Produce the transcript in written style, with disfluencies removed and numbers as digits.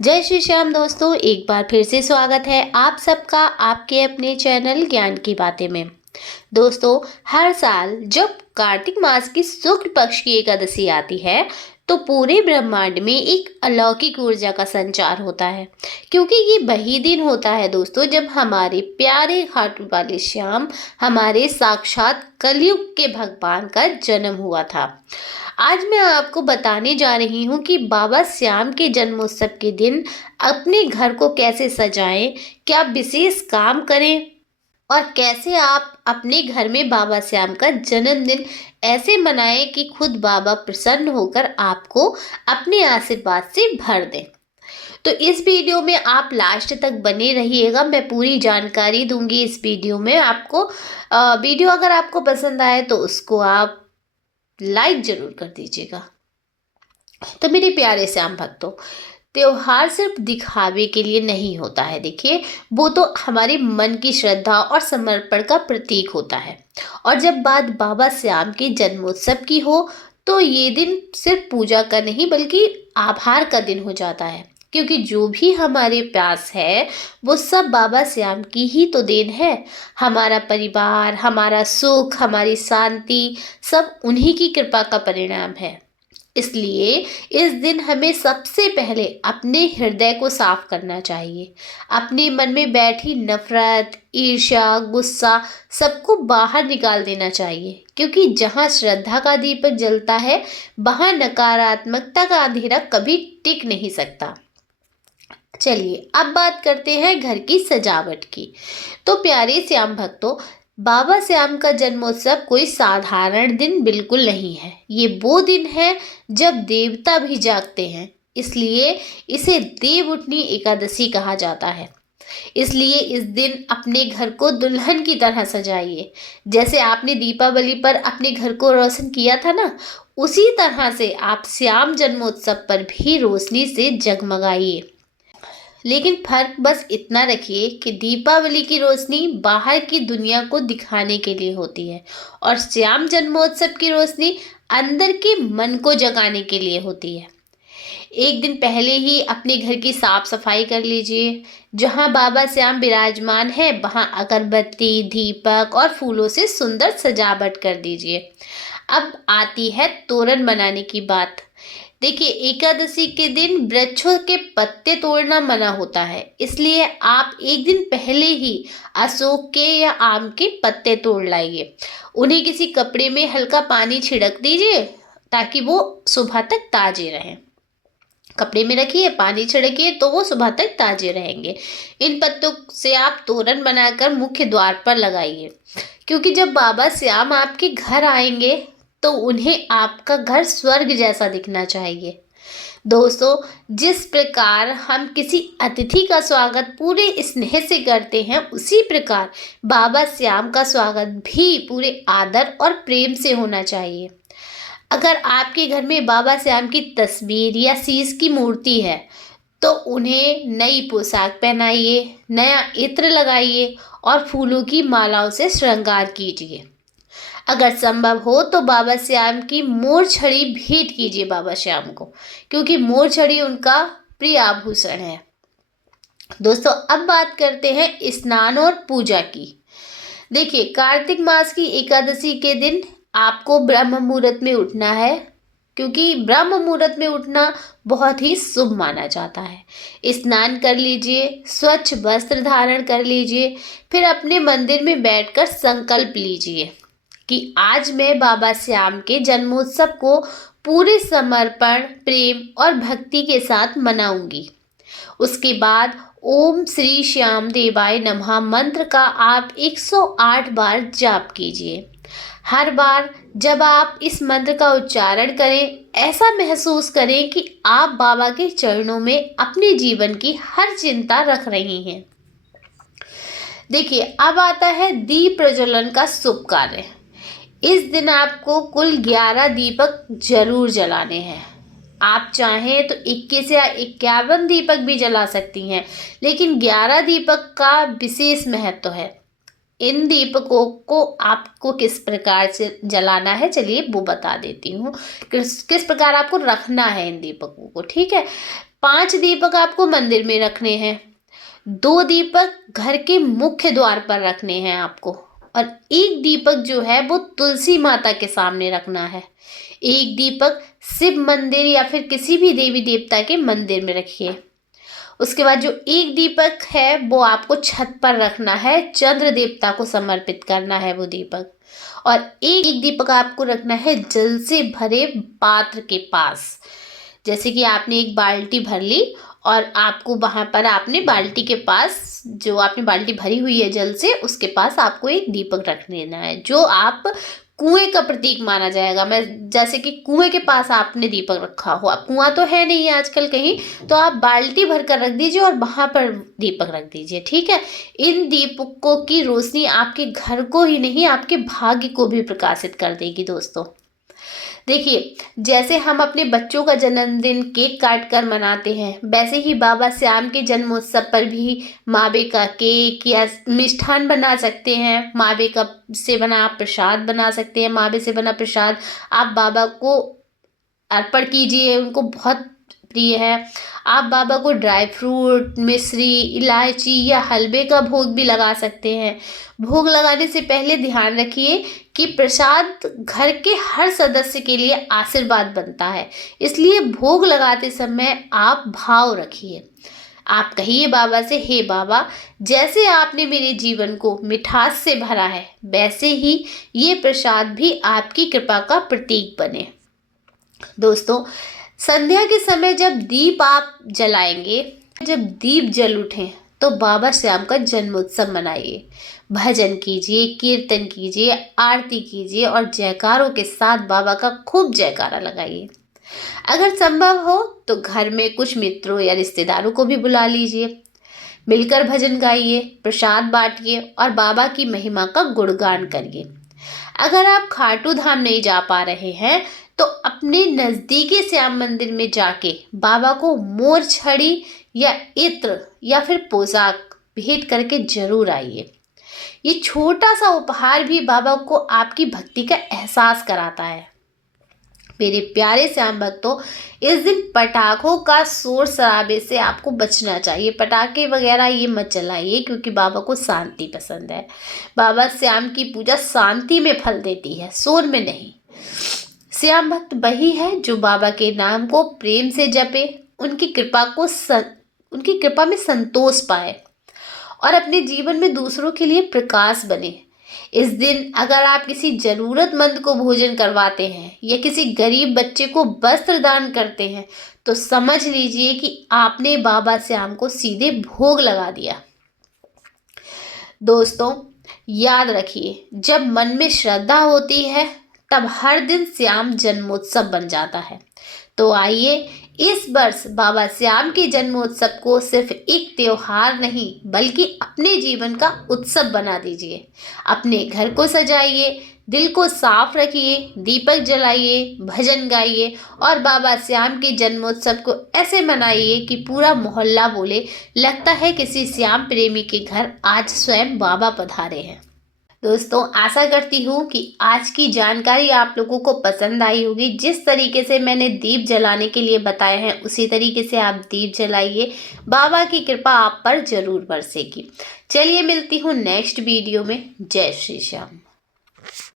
जय श्री श्याम दोस्तों, एक बार फिर से स्वागत है आप सबका आपके अपने चैनल ज्ञान की बातें में। दोस्तों, हर साल जब कार्तिक मास की शुक्ल पक्ष की एकादशी आती है तो पूरे ब्रह्मांड में एक अलौकिक ऊर्जा का संचार होता है, क्योंकि ये वही दिन होता है दोस्तों जब हमारे प्यारे खाटू वाले श्याम, हमारे साक्षात कलयुग के भगवान का जन्म हुआ था। आज मैं आपको बताने जा रही हूँ कि बाबा श्याम के जन्मोत्सव के दिन अपने घर को कैसे सजाएं, क्या विशेष काम करें और कैसे आप अपने घर में बाबा श्याम का जन्मदिन ऐसे मनाएं कि खुद बाबा प्रसन्न होकर आपको अपने आशीर्वाद से भर दें। तो इस वीडियो में आप लास्ट तक बने रहिएगा, मैं पूरी जानकारी दूंगी इस वीडियो में आपको। वीडियो अगर आपको पसंद आए तो उसको आप लाइक जरूर कर दीजिएगा। तो मेरे प्यारे श्याम भक्तों, त्योहार सिर्फ दिखावे के लिए नहीं होता है। देखिए, वो तो हमारे मन की श्रद्धा और समर्पण का प्रतीक होता है। और जब बात बाबा श्याम के जन्मोत्सव की हो तो ये दिन सिर्फ पूजा का नहीं बल्कि आभार का दिन हो जाता है, क्योंकि जो भी हमारे पास है वो सब बाबा श्याम की ही तो देन है। हमारा परिवार, हमारा सुख, हमारी शांति सब उन्हीं की कृपा का परिणाम है। इसलिए इस दिन हमें सबसे पहले अपने हृदय को साफ करना चाहिए। अपने मन में बैठी नफरत, ईर्ष्या, गुस्सा सबको बाहर निकाल देना चाहिए, क्योंकि जहाँ श्रद्धा का दीपक जलता है वहाँ नकारात्मकता का अंधेरा कभी टिक नहीं सकता। चलिए अब बात करते हैं घर की सजावट की। तो प्यारे श्याम भक्तों, बाबा श्याम का जन्मोत्सव कोई साधारण दिन बिल्कुल नहीं है। ये वो दिन है जब देवता भी जागते हैं, इसलिए इसे देव उठनी एकादशी कहा जाता है। इसलिए इस दिन अपने घर को दुल्हन की तरह सजाइए। जैसे आपने दीपावली पर अपने घर को रोशन किया था ना, उसी तरह से आप श्याम जन्मोत्सव पर भी रोशनी से जगमगाइए। लेकिन फर्क बस इतना रखिए कि दीपावली की रोशनी बाहर की दुनिया को दिखाने के लिए होती है और श्याम जन्मोत्सव की रोशनी अंदर के मन को जगाने के लिए होती है। एक दिन पहले ही अपने घर की साफ सफाई कर लीजिए। जहाँ बाबा श्याम विराजमान है वहाँ अगरबत्ती, दीपक और फूलों से सुंदर सजावट कर दीजिए। अब आती है तोरण बनाने की बात। देखिए, एकादशी के दिन वृक्षों के पत्ते तोड़ना मना होता है, इसलिए आप एक दिन पहले ही अशोक के या आम के पत्ते तोड़ लाइए। उन्हें किसी कपड़े में हल्का पानी छिड़क दीजिए ताकि वो सुबह तक ताजे रहें। कपड़े में रखिए, पानी छिड़किए तो वो सुबह तक ताजे रहेंगे। इन पत्तों से आप तोरण बनाकर मुख्य द्वार पर लगाइए, क्योंकि जब बाबा श्याम आपके घर आएंगे तो उन्हें आपका घर स्वर्ग जैसा दिखना चाहिए। दोस्तों, जिस प्रकार हम किसी अतिथि का स्वागत पूरे स्नेह से करते हैं, उसी प्रकार बाबा श्याम का स्वागत भी पूरे आदर और प्रेम से होना चाहिए। अगर आपके घर में बाबा श्याम की तस्वीर या शीश की मूर्ति है तो उन्हें नई पोशाक पहनाइए, नया इत्र लगाइए और फूलों की मालाओं से श्रृंगार कीजिए। अगर संभव हो तो बाबा श्याम की मोर छड़ी भेंट कीजिए बाबा श्याम को, क्योंकि मोर छड़ी उनका प्रिय आभूषण है। दोस्तों, अब बात करते हैं स्नान और पूजा की। देखिए, कार्तिक मास की एकादशी के दिन आपको ब्रह्म मुहूर्त में उठना है, क्योंकि ब्रह्म मुहूर्त में उठना बहुत ही शुभ माना जाता है। स्नान कर लीजिए, स्वच्छ वस्त्र धारण कर लीजिए, फिर अपने मंदिर में बैठकर संकल्प लीजिए कि आज मैं बाबा श्याम के जन्मोत्सव को पूरे समर्पण, प्रेम और भक्ति के साथ मनाऊंगी। उसके बाद ओम श्री श्याम देवाय नमः मंत्र का आप 108 बार जाप कीजिए। हर बार जब आप इस मंत्र का उच्चारण करें, ऐसा महसूस करें कि आप बाबा के चरणों में अपने जीवन की हर चिंता रख रही हैं। देखिए, अब आता है दीप प्रज्वलन का शुभ कार्य। इस दिन आपको कुल 11 दीपक जरूर जलाने हैं। आप चाहें तो 21 या 51 दीपक भी जला सकती हैं, लेकिन 11 दीपक का विशेष महत्व है। इन दीपकों को आपको किस प्रकार से जलाना है, चलिए वो बता देती हूँ। किस प्रकार आपको रखना है इन दीपकों को, ठीक है। 5 दीपक आपको मंदिर में रखने हैं, 2 दीपक घर के मुख्य द्वार पर रखने हैं आपको, और 1 दीपक जो है वो तुलसी माता के सामने रखना है। 1 दीपक शिव मंदिर या फिर किसी भी देवी देवता के मंदिर में रखिए। उसके बाद जो 1 दीपक है वो आपको छत पर रखना है, चंद्र देवता को समर्पित करना है वो दीपक। और एक दीपक आपको रखना है जल से भरे पात्र के पास। जैसे कि आपने एक बाल्टी भर ली और आपको वहां पर आपने बाल्टी के पास, जो आपने बाल्टी भरी हुई है जल से, उसके पास आपको एक दीपक रख लेना है, जो आप कुएं का प्रतीक माना जाएगा। मैं जैसे कि कुएं के पास आपने दीपक रखा हो, अब कुआं तो है नहीं आजकल कहीं, तो आप बाल्टी भर कर रख दीजिए और वहां पर दीपक रख दीजिए, ठीक है। इन दीपकों की रोशनी आपके घर को ही नहीं, आपके भाग्य को भी प्रकाशित कर देगी दोस्तों। देखिए, जैसे हम अपने बच्चों का जन्मदिन केक काट कर मनाते हैं, वैसे ही बाबा श्याम के जन्मोत्सव पर भी मावे का केक या मिष्ठान बना सकते हैं। मावे का से बना आप प्रसाद बना सकते हैं, मावे से बना प्रसाद आप बाबा को अर्पण कीजिए, उनको बहुत प्रिय है। आप बाबा को ड्राई फ्रूट, मिश्री, इलायची या हलवे का भोग भी लगा सकते हैं। भोग लगाने से पहले ध्यान रखिए कि प्रसाद घर के हर सदस्य के लिए आशीर्वाद बनता है, इसलिए भोग लगाते समय आप भाव रखिए। आप कहिए बाबा से, हे बाबा, जैसे आपने मेरे जीवन को मिठास से भरा है, वैसे ही ये प्रसाद भी आपकी कृपा का प्रतीक बने। दोस्तों, संध्या के समय जब दीप आप जलाएंगे, जब दीप जल उठे, तो बाबा श्याम का जन्मोत्सव मनाइए। भजन कीजिए, कीर्तन कीजिए, आरती कीजिए और जयकारों के साथ बाबा का खूब जयकारा लगाइए। अगर संभव हो तो घर में कुछ मित्रों या रिश्तेदारों को भी बुला लीजिए। मिलकर भजन गाइए, प्रसाद बांटिए और बाबा की महिमा का गुणगान करिए। अगर आप खाटू धाम नहीं जा पा रहे हैं तो अपने नज़दीकी श्याम मंदिर में जाके बाबा को मोर छड़ी या इत्र या फिर पोशाक भेंट करके जरूर आइए। ये छोटा सा उपहार भी बाबा को आपकी भक्ति का एहसास कराता है। मेरे प्यारे श्याम भक्तों, इस दिन पटाखों का शोर शराबे से आपको बचना चाहिए। पटाखे वगैरह ये मत चलाइए, क्योंकि बाबा को शांति पसंद है। बाबा श्याम की पूजा शांति में फल देती है, शोर में नहीं। श्याम भक्त वही है जो बाबा के नाम को प्रेम से जपे, उनकी कृपा में संतोष पाए और अपने जीवन में दूसरों के लिए प्रकाश बने। इस दिन अगर आप किसी जरूरतमंद को भोजन करवाते हैं या किसी गरीब बच्चे को वस्त्र दान करते हैं, तो समझ लीजिए कि आपने बाबा श्याम को सीधे भोग लगा दिया। दोस्तों, याद रखिए, जब मन में श्रद्धा होती है तब हर दिन श्याम जन्मोत्सव बन जाता है। तो आइए इस वर्ष बाबा श्याम के जन्मोत्सव को सिर्फ एक त्योहार नहीं बल्कि अपने जीवन का उत्सव बना दीजिए। अपने घर को सजाइए, दिल को साफ रखिए, दीपक जलाइए, भजन गाइए और बाबा श्याम के जन्मोत्सव को ऐसे मनाइए कि पूरा मोहल्ला बोले, लगता है किसी श्याम प्रेमी के घर आज स्वयं बाबा पधारे हैं। दोस्तों, आशा करती हूँ कि आज की जानकारी आप लोगों को पसंद आई होगी। जिस तरीके से मैंने दीप जलाने के लिए बताया है, उसी तरीके से आप दीप जलाइए। बाबा की कृपा आप पर जरूर बरसेगी। चलिए, मिलती हूँ नेक्स्ट वीडियो में। जय श्री श्याम।